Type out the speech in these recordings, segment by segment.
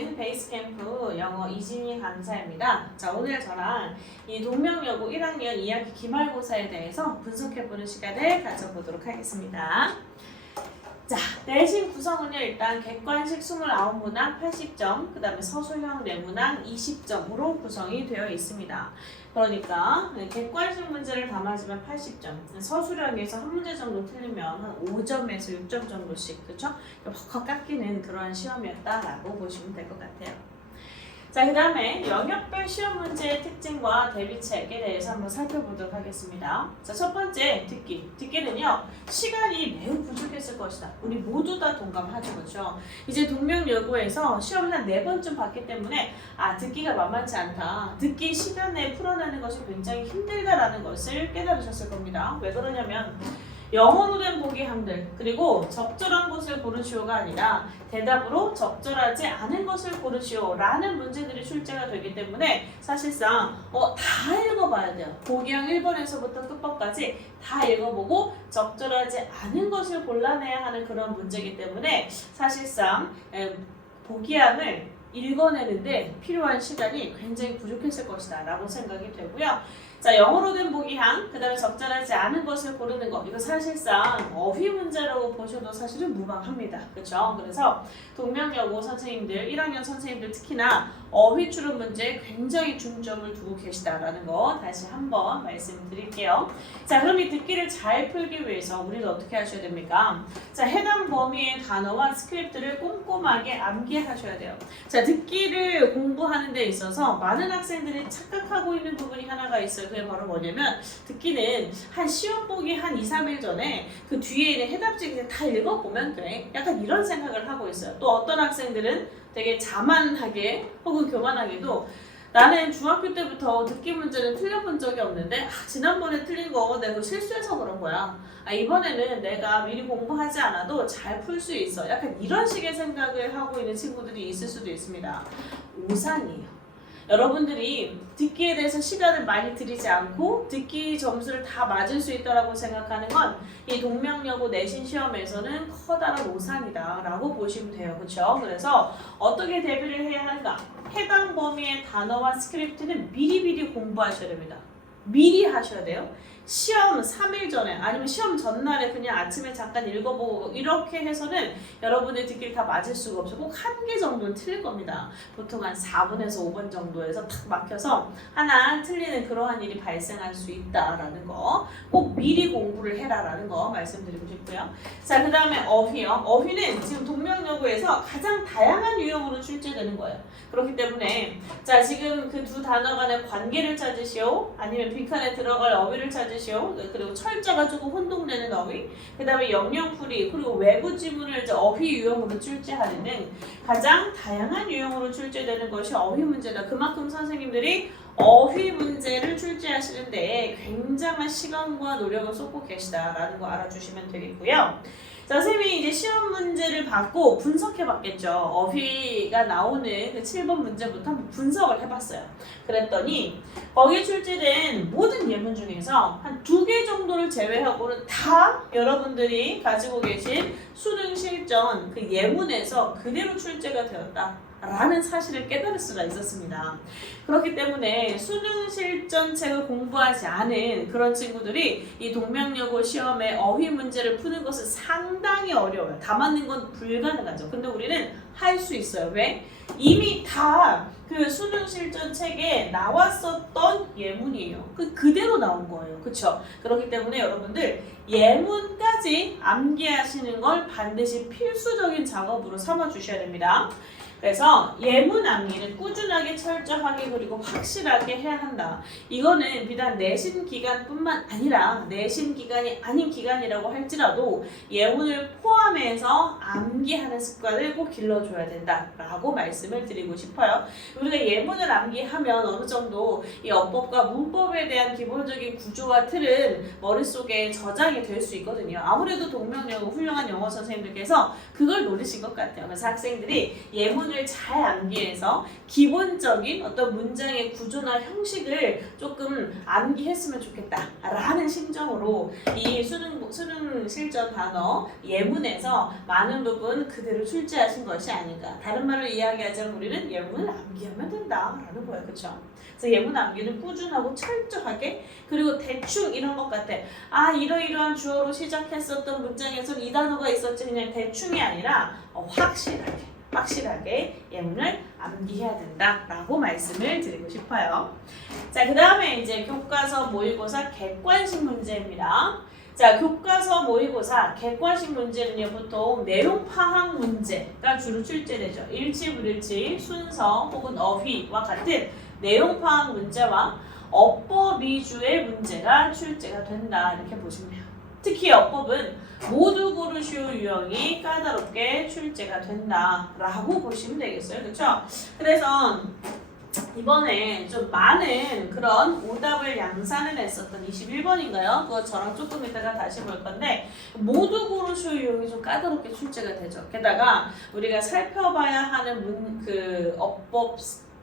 저는 베이스캠프 영어 이진희 강사입니다. 자, 오늘 저랑 이 동명여고 1학년 2학기 기말고사에 대해서 분석해보는 시간을 가져보도록 하겠습니다. 자, 내신 구성은요, 일단 객관식 29문항 80점, 그 다음에 서술형 내문항 20점으로 구성이 되어 있습니다. 그러니까 객관식 문제를 담아주면 80점, 서술형에서 한 문제 정도 틀리면 한 5점에서 6점 정도씩, 그렇죠? 벅벅 깎이는 그러한 시험이었다라고 보시면 될 것 같아요. 자, 그 다음에 영역별 시험 문제의 특징과 대비책에 대해서 한번 살펴보도록 하겠습니다. 자, 첫 번째, 듣기. 듣기는요, 시간이 매우 부족했을 것이다. 우리 모두 다 동감하죠, 그렇죠? 이제 동명여고에서 시험을 한 4번쯤 봤기 때문에 듣기가 만만치 않다. 듣기 시간 내에 풀어내는 것이 굉장히 힘들다라는 것을 깨달으셨을 겁니다. 왜 그러냐면 영어로 된 보기함들, 그리고 적절한 것을 고르시오가 아니라 대답으로 적절하지 않은 것을 고르시오 라는 문제들이 출제가 되기 때문에 사실상 다 읽어봐야 돼요. 보기항 1번에서부터 끝번까지 다 읽어보고 적절하지 않은 것을 골라내야 하는 그런 문제이기 때문에 사실상 보기항을 읽어내는데 필요한 시간이 굉장히 부족했을 것이다 라고 생각이 되고요. 자, 영어로 된 보기항, 그 다음에 적절하지 않은 것을 고르는 거, 이거 사실상 어휘 문제라고 보셔도 사실은 무방합니다. 그렇죠? 그래서 동명여고 선생님들, 1학년 선생님들 특히나 어휘 추론 문제에 굉장히 중점을 두고 계시다라는 거 다시 한번 말씀드릴게요. 자, 그럼 이 듣기를 잘 풀기 위해서 우리는 어떻게 하셔야 됩니까? 자, 해당 범위의 단어와 스크립트를 꼼꼼하게 암기하셔야 돼요. 자, 듣기를 공부하는 데 있어서 많은 학생들이 착각하고 있는 부분이 하나가 있어요. 그게 바로 뭐냐면 듣기는 한 시험 보기 한 2, 3일 전에 그 뒤에 있는 해답지 그냥 다 읽어보면 돼. 약간 이런 생각을 하고 있어요. 또 어떤 학생들은 되게 자만하게 혹은 교만하게도 나는 중학교 때부터 듣기 문제는 틀려본 적이 없는데 지난번에 틀린 거 내가 실수해서 그런 거야. 이번에는 내가 미리 공부하지 않아도 잘 풀 수 있어. 약간 이런 식의 생각을 하고 있는 친구들이 있을 수도 있습니다. 오산이에요. 여러분들이 듣기에 대해서 시간을 많이 들이지 않고 듣기 점수를 다 맞을 수 있다고 생각하는 건 이 동명여고 내신 시험에서는 커다란 오산이다 라고 보시면 돼요. 그렇죠? 그래서 어떻게 대비를 해야 하는가? 해당 범위의 단어와 스크립트는 미리 공부하셔야 됩니다. 미리 하셔야 돼요. 시험 3일 전에 아니면 시험 전날에 그냥 아침에 잠깐 읽어보고 이렇게 해서는 여러분의 듣기를 다 맞을 수가 없어요. 꼭 한 개 정도는 틀릴 겁니다. 보통 한 4분에서 5분 정도에서 탁 막혀서 하나 틀리는 그러한 일이 발생할 수 있다라는 거 꼭 미리 공부를 해라라는 거 말씀드리고 싶고요. 자, 그 다음에 어휘요. 어휘는 지금 동명여고에서 가장 다양한 유형으로 출제되는 거예요. 그렇기 때문에 자, 지금 그 두 단어 간의 관계를 찾으시오, 아니면 빈칸에 들어갈 어휘를 찾으시오, 그리고 철자가 조금 혼동되는 어휘, 그 다음에 영영풀이, 그리고 외부 지문을 이제 어휘 유형으로 출제하는 등 가장 다양한 유형으로 출제되는 것이 어휘 문제다. 그만큼 선생님들이 어휘 문제를 출제하시는데 굉장한 시간과 노력을 쏟고 계시다라는 거 알아주시면 되겠고요. 자, 선생님이 이제 시험 문제를 받고 분석해 봤겠죠. 어휘가 나오는 그 7번 문제부터 한번 분석을 해봤어요. 그랬더니 거기에 출제된 모든 예문 중에서 한 2개 정도를 제외하고는 다 여러분들이 가지고 계신 수능 실전 그 예문에서 그대로 출제가 되었다 라는 사실을 깨달을 수가 있었습니다. 그렇기 때문에 수능 실전책을 공부하지 않은 그런 친구들이 이 동명여고 시험에 어휘 문제를 푸는 것은 상당히 어려워요. 다 맞는 건 불가능하죠. 근데 우리는 할 수 있어요. 왜? 이미 다 그 수능 실전책에 나왔었던 예문이에요. 그대로 나온 거예요. 그쵸? 그렇기 때문에 여러분들 예문까지 암기하시는 걸 반드시 필수적인 작업으로 삼아 주셔야 됩니다. 그래서 예문 암기는 꾸준하게 철저하게 그리고 확실하게 해야 한다. 이거는 비단 내신 기간뿐만 아니라 내신 기간이 아닌 기간이라고 할지라도 예문을 포함해서 암기하는 습관을 꼭 길러줘야 된다라고 말씀을 드리고 싶어요. 우리가 예문을 암기하면 어느 정도 이 어법과 문법에 대한 기본적인 구조와 틀은 머릿속에 저장이 될 수 있거든요. 아무래도 동명여고 훌륭한 영어 선생님들께서 그걸 노리신 것 같아요. 그래서 학생들이 예문 예문을 잘 암기해서 기본적인 어떤 문장의 구조나 형식을 조금 암기했으면 좋겠다라는 심정으로 이 수능 실전 단어 예문에서 많은 부분 그대로 출제하신 것이 아닌가. 다른 말로 이야기하자면 우리는 예문을 암기하면 된다라는 거예요. 그렇죠? 그래서 예문 암기는 꾸준하고 철저하게, 그리고 대충 이런 것 같아. 아, 이러이러한 주어로 시작했었던 문장에서 이 단어가 있었지, 그냥 대충이 아니라 확실하게 예문을 암기해야 된다라고 말씀을 드리고 싶어요. 자, 그 다음에 이제 교과서 모의고사 객관식 문제입니다. 자, 교과서 모의고사 객관식 문제는요, 보통 내용 파악 문제가 주로 출제되죠. 일치, 불일치, 순서 혹은 어휘와 같은 내용 파악 문제와 어법 위주의 문제가 출제가 된다, 이렇게 보시면 돼요. 특히 어법은 모두 고르시오 유형이 까다롭게 출제가 된다라고 보시면 되겠어요. 그렇죠? 그래서 이번에 좀 많은 그런 오답을 양산을 했었던 21번인가요? 그거 저랑 조금 이따가 다시 볼 건데, 모두 고르시오 유형이 좀 까다롭게 출제가 되죠. 게다가 우리가 살펴봐야 하는 그 어법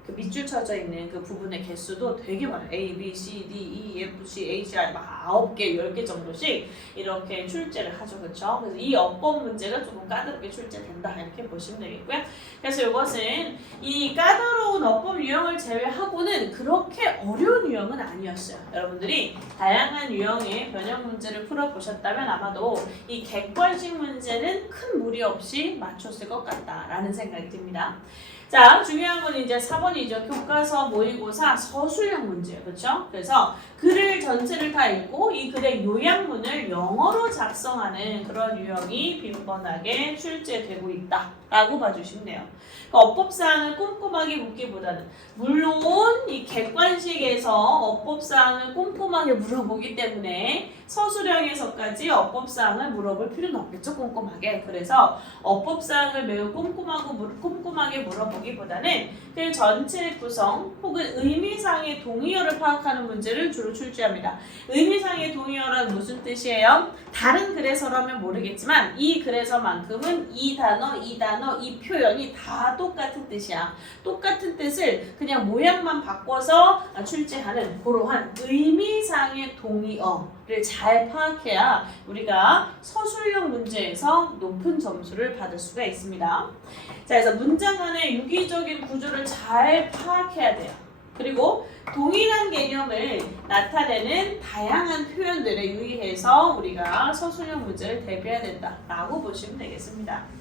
그 밑줄 쳐져 있는 그 부분의 개수도 되게 많아요. A, B, C, D, E, F, G, H, I 막 9개, 10개 정도씩 이렇게 출제를 하죠. 그렇죠? 그래서 이 어법 문제가 조금 까다롭게 출제된다, 이렇게 보시면 되겠고요. 그래서 이것은 이 까다로운 어법 유형을 제외하고는 그렇게 어려운 유형은 아니었어요. 여러분들이 다양한 유형의 변형 문제를 풀어보셨다면 아마도 이 객관식 문제는 큰 무리 없이 맞췄을 것 같다라는 생각이 듭니다. 자, 중요한 건 이제 4번이죠. 교과서 모의고사 서술형 문제예요. 그렇죠? 그래서 글을 전체를 다 읽고 이 글의 요약문을 영어로 작성하는 그런 유형이 빈번하게 출제되고 있다라고 봐주시면 돼요. 그러니까 어법사항을 꼼꼼하게 묻기보다는, 물론 이 객관식에서 어법사항을 꼼꼼하게 물어보기 때문에 서술형에서까지 어법사항을 물어볼 필요는 없겠죠. 꼼꼼하게. 그래서 어법사항을 매우 꼼꼼하게 물어보기보다는 그 전체 구성 혹은 의미상의 동의어를 파악하는 문제를 주로 출제합니다. 의미상의 동의어란 무슨 뜻이에요? 다른 글에서라면 모르겠지만 이 글에서만큼은 이 단어, 이 표현이 다 똑같은 뜻이야. 똑같은 뜻을 그냥 모양만 바꿔서 출제하는 그러한 의미상의 동의어를 잘 파악해야 우리가 서술형 문제에서 높은 점수를 받을 수가 있습니다. 자, 그래서 문장 안의 유기적인 구조를 잘 파악해야 돼요. 그리고 동일한 개념을 나타내는 다양한 표현들에 유의해서 우리가 서술형 문제를 대비해야 된다라고 보시면 되겠습니다.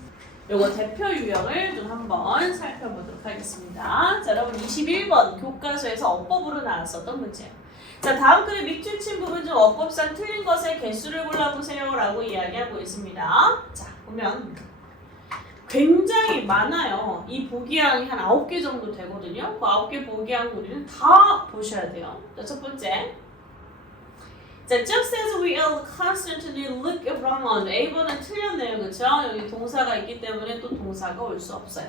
요거 대표 유형을 좀 한번 살펴보도록 하겠습니다. 자, 여러분 21번 교과서에서 어법으로 나왔었던 문제예요. 자, 다음 글의 밑줄 친 부분 중 어법상 틀린 것의 개수를 골라보세요 라고 이야기하고 있습니다. 자, 보면 굉장히 많아요. 이 보기항이 한 9개 정도 되거든요. 그 9개 보기항 우리는 다 보셔야 돼요. 자, 첫 번째. 자, just as we all constantly look around. A번은 틀렸네요. 그쵸? 여기 동사가 있기 때문에 또 동사가 올 수 없어요.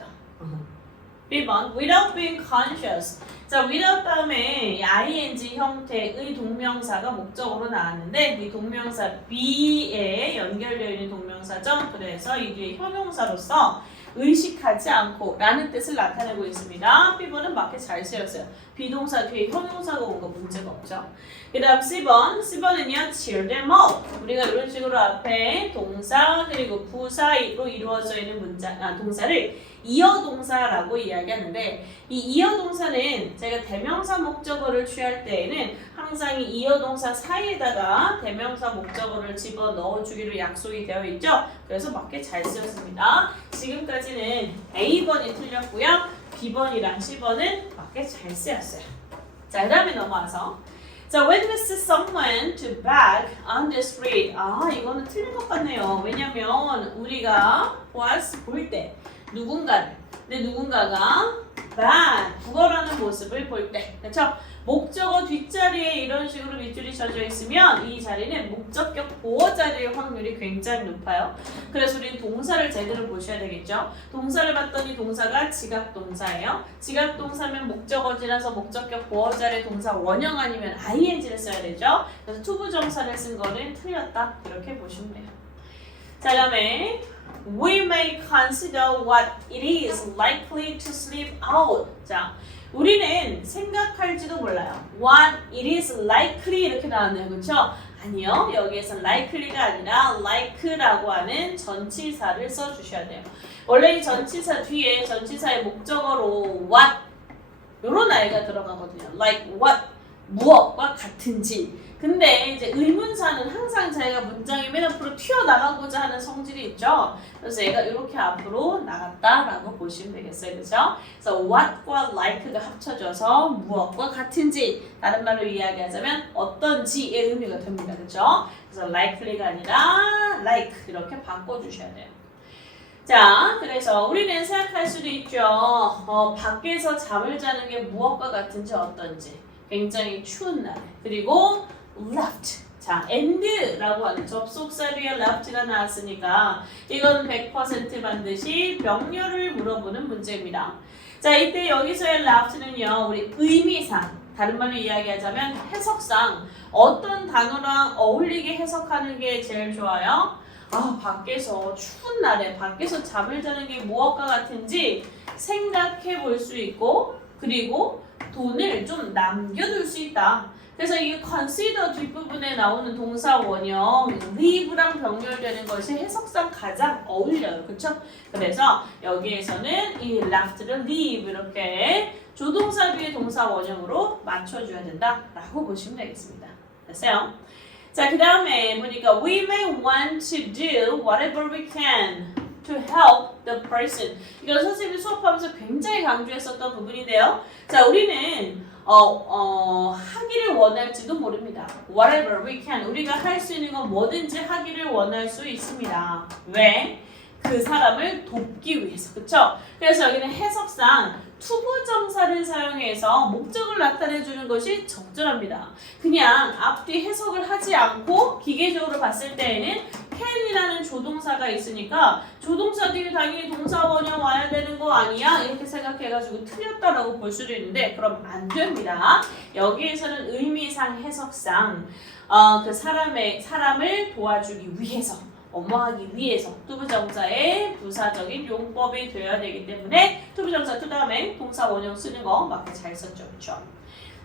B번, without being conscious. 자, without 다음에 ing 형태의 동명사가 목적으로 나왔는데 이 동명사 be에 연결되어 있는 동명사죠. 그래서 이 뒤에 형용사로서 의식하지 않고 라는 뜻을 나타내고 있습니다. B번은 맞게 잘 쓰였어요. 비동사 뒤에 형용사가 온 거 문제가 없죠. 그 다음 C번은요, cheer them up. 우리가 이런 식으로 앞에 동사 그리고 부사로 이루어져 있는 동사를 이어동사라고 이야기하는데, 이 이어동사는 제가 대명사 목적어를 취할 때에는 항상 이 이어동사 사이에다가 대명사 목적어를 집어넣어 주기로 약속이 되어 있죠. 그래서 맞게 잘 쓰였습니다. 지금까지는 A번이 틀렸고요. B번이랑 C번은 맞게 잘 쓰였어요. 자, 그 다음에 넘어와서 자, when we see someone to beg on the street. 아, 이거는 틀린 것 같네요. 왜냐면 우리가 볼 때 누군가가 beg, 구걸하는 모습을 볼 때, 그렇죠? 목적어 뒷자리에 이런 식으로 밑줄이 쳐져 있으면 이 자리는 목적격 보어 자리의 확률이 굉장히 높아요. 그래서 우리는 동사를 제대로 보셔야 되겠죠. 동사를 봤더니 동사가 지각동사예요. 지각동사면 목적어지라서 목적격 보어 자리의 동사 원형 아니면 ing를 써야 되죠. 그래서 투부정사를 쓴 거는 틀렸다, 이렇게 보시면 돼요. 자, 그 다음에 we may consider what it is likely to slip out. 자, 우리는 생각할지도 몰라요. What it is likely 이렇게 나왔네요. 그렇죠? 아니요. 여기에서 likely가 아니라 like라고 하는 전치사를 써주셔야 돼요. 원래 이 전치사 뒤에 전치사의 목적어로 what 이런 아이가 들어가거든요. Like what 무엇과 같은지. 근데 이제 의문사는 항상 자기가 문장이 맨 앞으로 튀어나가고자 하는 성질이 있죠. 그래서 얘가 이렇게 앞으로 나갔다라고 보시면 되겠어요. 그죠? 그래서 what과 like가 합쳐져서 무엇과 같은지, 다른 말로 이야기하자면 어떤지의 의미가 됩니다. 그죠? 그래서 likely가 아니라 like 이렇게 바꿔주셔야 돼요. 자, 그래서 우리는 생각할 수도 있죠. 밖에서 잠을 자는 게 무엇과 같은지 어떤지. 굉장히 추운 날. 그리고 left. 자, and라고 하는 접속사 뒤에 left가 나왔으니까 이건 100% 반드시 병렬을 물어보는 문제입니다. 자, 이때 여기서의 left는요, 우리 의미상, 다른 말로 이야기하자면 해석상 어떤 단어랑 어울리게 해석하는 게 제일 좋아요? 밖에서 추운 날에 밖에서 잠을 자는 게 무엇과 같은지 생각해 볼 수 있고, 그리고 돈을 좀 남겨둘 수 있다. 그래서 이게 consider 뒷부분에 나오는 동사 원형 leave랑 병렬되는 것이 해석상 가장 어울려요. 그렇죠? 그래서 여기에서는 이 left를 leave 이렇게 조동사 뒤에 동사 원형으로 맞춰줘야 된다라고 보시면 되겠습니다. 됐어요? 자, 그 다음에 보니까 we may want to do whatever we can to help the person. 이건 선생님이 수업하면서 굉장히 강조했었던 부분인데요. 자, 우리는 하기를 원할지도 모릅니다. Whatever we can. 우리가 할 수 있는 건 뭐든지 하기를 원할 수 있습니다. 왜? 그 사람을 돕기 위해서. 그쵸? 그래서 여기는 해석상 투부정사를 사용해서 목적을 나타내주는 것이 적절합니다. 그냥 앞뒤 해석을 하지 않고 기계적으로 봤을 때에는 can이라는 조동사가 있으니까 조동사 뒤에 당연히 동사 원형 와야 되는 거 아니야? 이렇게 생각해가지고 틀렸다라고 볼 수도 있는데 그럼 안 됩니다. 여기에서는 의미상 해석상 그 사람을 도와주기 위해서 업무하기 위해서 투부정사의 부사적인 용법이 되어야 되기 때문에 투부정사 to 다음에 동사 원형 쓰는 거 맞게 잘 썼죠. 그렇죠?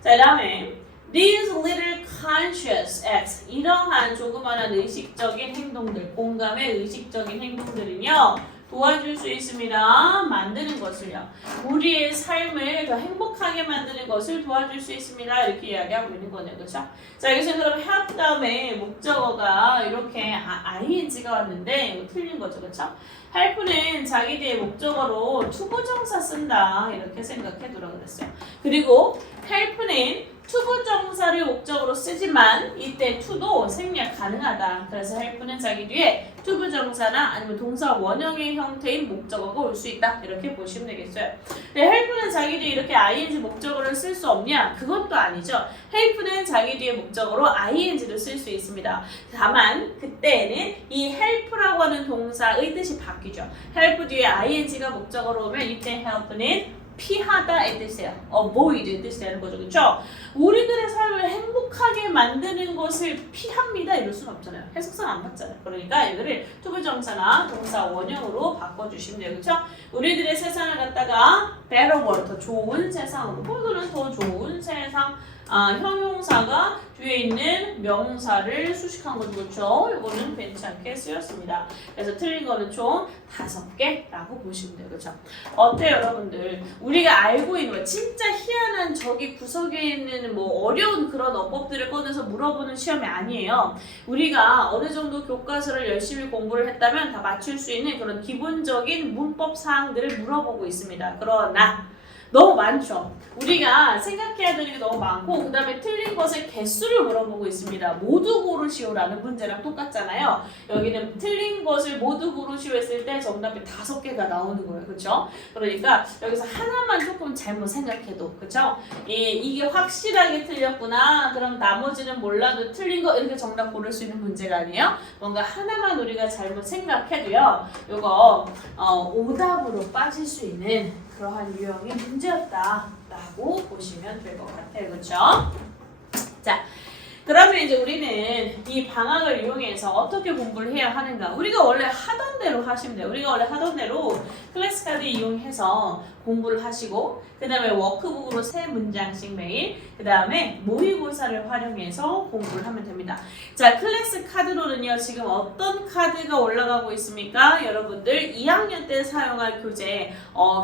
자, 그 다음에 These little conscious acts, 이러한 조그마한 의식적인 행동들, 공감의 의식적인 행동들은요 도와줄 수 있습니다. 만드는 것을요. 우리의 삶을 더 행복하게 만드는 것을 도와줄 수 있습니다. 이렇게 이야기하고 있는 거네요. 그렇죠? 자, 여기서 그럼 help 다음에 목적어가 이렇게 ing가 왔는데 이거 틀린 거죠. 그렇죠? help는 자기 뒤에 목적어로 투부정사 쓴다. 이렇게 생각해 두라 그랬어요. 그리고 help는 투부정사를 목적으로 쓰지만 이때 to도 생략 가능하다. 그래서 help는 자기 뒤에 투부정사나 아니면 동사 원형의 형태인 목적어가 올 수 있다. 이렇게 보시면 되겠어요. 근데 help는 자기 뒤에 이렇게 ing 목적어를 쓸 수 없냐? 그건 또 아니죠. help는 자기 뒤에 목적어로 ing를 쓸 수 있습니다. 다만 그때는 이 help라고 하는 동사의 뜻이 바뀌죠. help 뒤에 ing가 목적어로 오면 이때 help는 피하다의 뜻이에요. avoid의 뜻이 되는 거죠. 그렇죠? 우리들의 삶을 행복하게 만드는 것을 피합니다. 이럴 수는 없잖아요. 해석상 안 맞잖아요. 그러니까 이거를 투부정사나 동사 원형으로 바꿔주시면 돼요. 그렇죠? 우리들의 세상을 갖다가 better world, 더 좋은 세상으로, 이거는 더 좋은 세상, 형용사가 뒤에 있는 명사를 수식한 거죠. 그렇죠? 이거는 괜찮게 쓰였습니다. 그래서 틀린 거는 총 5개라고 보시면 돼요. 그렇죠? 어때요, 여러분들? 우리가 알고 있는 거 진짜 희한한 저기 구석에 있는 뭐 어려운 그런 어법들을 꺼내서 물어보는 시험이 아니에요. 우리가 어느 정도 교과서를 열심히 공부를 했다면 다 맞출 수 있는 그런 기본적인 문법 사항들을 물어보고 있습니다. 그러나 너무 많죠. 우리가 생각해야 되는 게 너무 많고 그 다음에 틀린 것의 개수를 물어보고 있습니다. 모두 고르시오라는 문제랑 똑같잖아요. 여기는 틀린 것을 모두 고르시오 했을 때 정답이 5개가 나오는 거예요. 그렇죠? 그러니까 여기서 하나만 조금 잘못 생각해도 그렇죠? 이게 확실하게 틀렸구나. 그럼 나머지는 몰라도 틀린 거 이렇게 정답 고를 수 있는 문제가 아니에요. 뭔가 하나만 우리가 잘못 생각해도요. 요거 오답으로 빠질 수 있는 그러한 유형의 문제였다라고 보시면 될 것 같아요. 그렇죠? 자, 그러면 이제 우리는 이 방학을 이용해서 어떻게 공부를 해야 하는가? 우리가 원래 하던 대로 하시면 돼요. 우리가 원래 하던 대로 클래스 카드 이용해서 공부를 하시고, 그 다음에 워크북으로 3문장씩 매일, 그 다음에 모의고사를 활용해서 공부를 하면 됩니다. 자, 클래스 카드로는요, 지금 어떤 카드가 올라가고 있습니까? 여러분들 2학년 때 사용할 교재,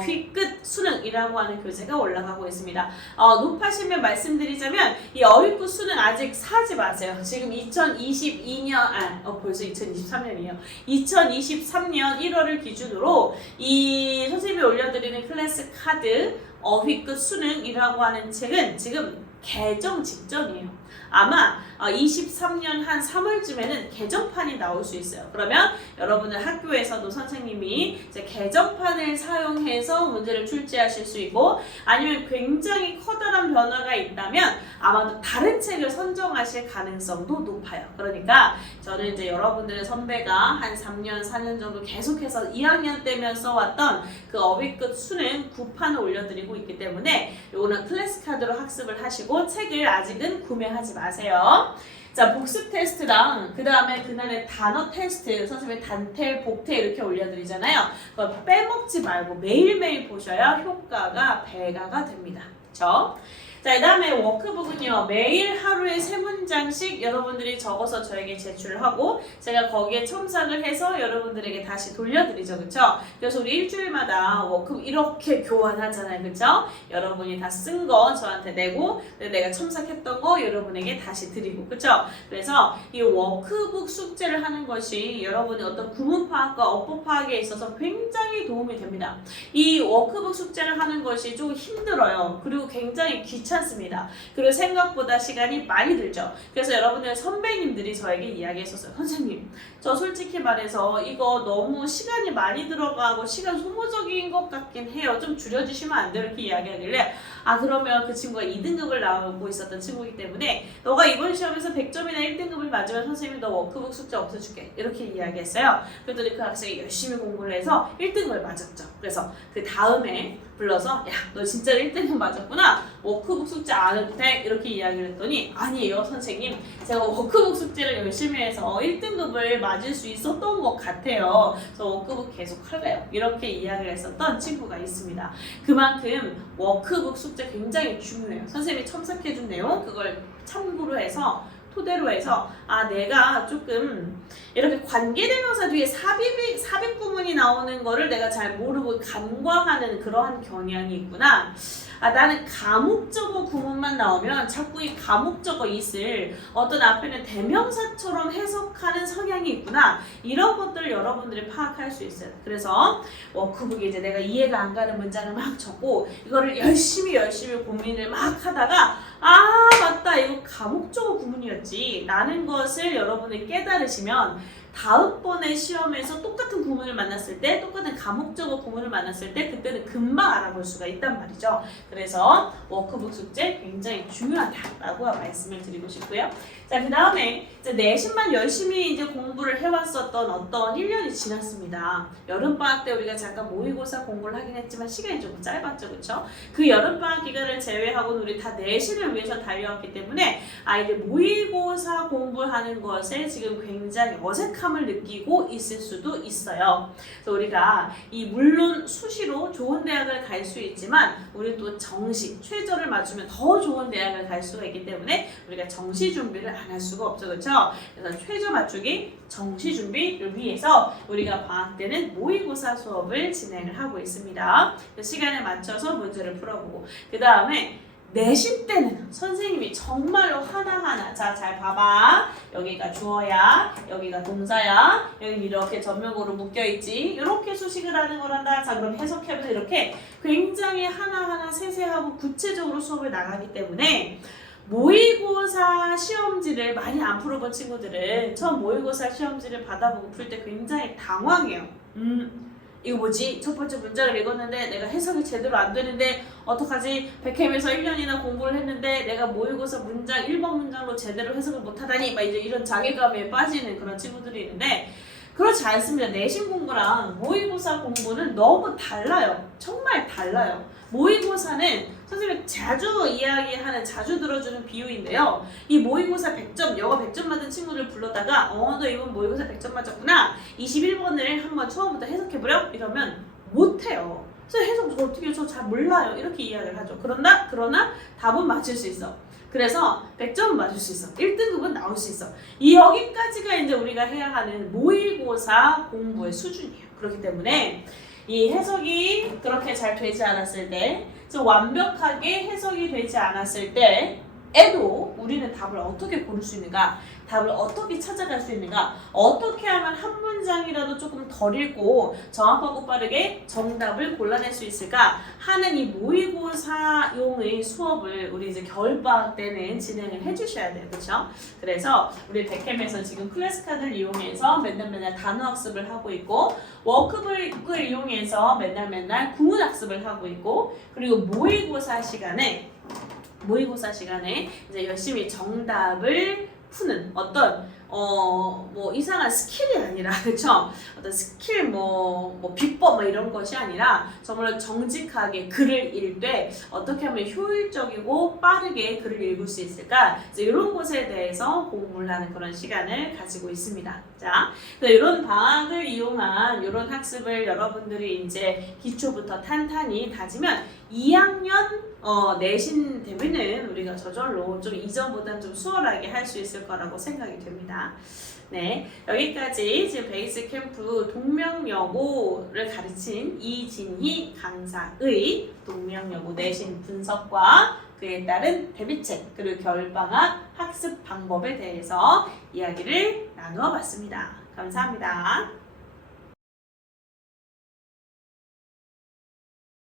휘끝 수능이라고 하는 교재가 올라가고 있습니다. 높아시면 말씀드리자면, 이 어휘끝 수능 아직 사지 마세요. 지금 2022년, 벌써 2023년이에요. 2023년 1월을 기준으로 이 선생님이 올려드리는 클래스 카드 어휘끝 수능이라고 하는 책은 지금 개정 직전이에요. 아마 23년 한 3월쯤에는 개정판이 나올 수 있어요. 그러면 여러분들 학교에서도 선생님이 이제 개정판을 사용해서 문제를 출제하실 수 있고, 아니면 굉장히 커다란 변화가 있다면 아마도 다른 책을 선정하실 가능성도 높아요. 그러니까 저는 이제 여러분들의 선배가 한 3년, 4년 정도 계속해서 2학년 때면 써왔던 그 어휘끝 수능 9판을 올려드리고 있기 때문에 요거는 클래스 카드로 학습을 하시고 책을 아직은 구매하지 마세요. 자, 복습 테스트랑 그 다음에 그날의 단어 테스트, 선생님이 단텔, 복텔 이렇게 올려드리잖아요. 그거 빼먹지 말고 매일매일 보셔야 효과가 배가가 됩니다. 그렇죠? 자, 그 다음에 워크북은요, 매일 하루에 3문장씩 여러분들이 적어서 저에게 제출을 하고, 제가 거기에 첨삭을 해서 여러분들에게 다시 돌려드리죠. 그쵸? 그래서 우리 일주일마다 워크북 이렇게 교환하잖아요. 그쵸? 여러분이 다 쓴 거 저한테 내고, 내가 첨삭했던 거 여러분에게 다시 드리고. 그쵸? 그래서 이 워크북 숙제를 하는 것이 여러분의 어떤 구문 파악과 어법 파악에 있어서 굉장히 도움이 됩니다. 이 워크북 숙제를 하는 것이 좀 힘들어요. 그리고 굉장히 귀찮습니다. 그리고 생각보다 시간이 많이 들죠. 그래서 여러분들 선배님들이 저에게 이야기했었어요. 선생님, 저 솔직히 말해서 이거 너무 시간이 많이 들어가고 시간 소모적인 것 같긴 해요. 좀 줄여주시면 안 돼요? 이렇게 이야기하길래, 그러면 그 친구가 2등급을 나오고 있었던 친구이기 때문에 너가 이번 시험에서 100점이나 1등급을 맞으면 선생님이 너 워크북 숙제 없애줄게. 이렇게 이야기했어요. 그랬더니 그 학생이 열심히 공부를 해서 1등급을 맞았죠. 그래서 그 다음에 불러서 야, 너 진짜 1등급 맞았구나. 워크북 숙제 안 해도 돼? 이렇게 이야기를 했더니 아니에요 선생님, 제가 워크북 숙제를 열심히 해서 1등급을 맞을 수 있었던 것 같아요. 그래서 워크북 계속 할래요. 이렇게 이야기를 했었던 친구가 있습니다. 그만큼 워크북 숙제 굉장히 중요해요. 선생님이 첨삭해준 내용 그걸 참고로 해서 토대로 해서 내가 조금 이렇게 관계대명사 뒤에 삽입 구문이 나오는 거를 내가 잘 모르고 간과하는 그러한 경향이 있구나. 나는 가목적어 구문만 나오면 자꾸 이 가목적어 있을 어떤 앞에는 대명사처럼 해석하는 성향이 있구나. 이런 것들을 여러분들이 파악할 수 있어요. 그래서 워크북에 이제 내가 이해가 안 가는 문장을 막 적고 이거를 열심히 고민을 막 하다가 맞다, 이거 가목적어 구문이었지 라는 것을 여러분이 깨달으시면 다음번에 시험에서 똑같은 구문을 만났을 때, 똑같은 가목적어 구문을 만났을 때 그때는 금방 알아볼 수가 있단 말이죠. 그래서 워크북 숙제 굉장히 중요하다라고 말씀을 드리고 싶고요. 자, 그 다음에 이제 내신만 열심히 이제 공부를 해왔었던 어떤 1년이 지났습니다. 여름방학 때 우리가 잠깐 모의고사 공부를 하긴 했지만 시간이 조금 짧았죠. 그쵸? 그 여름방학 기간을 제외하고는 우리 다 내신을 위해서 달려왔기 때문에 이제 모의고사 공부하는 것에 지금 굉장히 어색함을 느끼고 있을 수도 있어요. 그래서 우리가 물론 수시로 좋은 대학을 갈 수 있지만 우리 또 정시, 최저를 맞추면 더 좋은 대학을 갈 수가 있기 때문에 우리가 정시 준비를 안 할 수가 없죠. 그렇죠? 그래서 최저 맞추기, 정시 준비를 위해서 우리가 방학 때는 모의고사 수업을 진행을 하고 있습니다. 시간에 맞춰서 문제를 풀어보고, 그 다음에 내신 때는 선생님이 정말로 하나하나, 자, 잘 봐봐. 여기가 주어야, 여기가 동사야, 여기 이렇게 전명어로 묶여있지. 이렇게 수식을 하는 거란다. 자, 그럼 해석해보세요. 이렇게 굉장히 하나하나 세세하고 구체적으로 수업을 나가기 때문에 모의고사 시험지를 많이 안 풀어본 친구들은 처음 모의고사 시험지를 받아보고 풀 때 굉장히 당황해요. 이거 뭐지? 첫 번째 문장을 읽었는데 내가 해석이 제대로 안 되는데 어떡하지? 백캠에서 1년이나 공부를 했는데 내가 모의고사 문장 1번 문장로 제대로 해석을 못하다니 막 이제 이런 자괴감에 빠지는 그런 친구들이 있는데, 그렇지 않습니다. 내신 공부랑 모의고사 공부는 너무 달라요. 정말 달라요. 모의고사는 선생님이 자주 이야기하는, 자주 들어주는 비유인데요. 이 모의고사 100점, 영어 100점 맞은 친구를 불러다가 너 이번 모의고사 100점 맞았구나. 21번을 한번 처음부터 해석해보려? 이러면 못해요. 그래서 해석 저 어떻게 해요? 저 잘 몰라요. 이렇게 이야기를 하죠. 그러나 답은 맞출 수 있어. 그래서 100점은 맞을 수 있어. 1등급은 나올 수 있어. 여기까지가 이제 우리가 해야 하는 모의고사 공부의 수준이에요. 그렇기 때문에 이 해석이 그렇게 잘 되지 않았을 때, 좀 완벽하게 해석이 되지 않았을 때에도 우리는 답을 어떻게 고를 수 있는가? 답을 어떻게 찾아갈 수 있는가? 어떻게 하면 한 문장이라도 조금 덜 읽고 정확하고 빠르게 정답을 골라낼 수 있을까? 하는 이 모의고사용의 수업을 우리 이제 겨울방학 때는 진행을 해주셔야 돼요. 그렇죠? 그래서 우리 백캠에서 지금 클래스카드를 이용해서 맨날 단어 학습을 하고 있고, 워크북을 이용해서 맨날 구문 학습을 하고 있고, 그리고 모의고사 시간에 이제 열심히 정답을 푸는 어떤 뭐 이상한 스킬이 아니라, 그쵸? 어떤 스킬 비법 이런 것이 아니라 정말 정직하게 글을 읽되 어떻게 하면 효율적이고 빠르게 글을 읽을 수 있을까? 이런 것에 대해서 공부를 하는 그런 시간을 가지고 있습니다. 자, 이런 방학을 이용한 이런 학습을 여러분들이 이제 기초부터 탄탄히 다지면 2학년 내신 대비는 우리가 저절로 좀 이전보다는 좀 수월하게 할 수 있을 거라고 생각이 됩니다. 네, 여기까지 지금 베이스 캠프 동명여고를 가르친 이진희 강사의 동명여고 내신 분석과 그에 따른 대비책, 그리고 겨울방학 학습 방법에 대해서 이야기를 나누어 봤습니다. 감사합니다.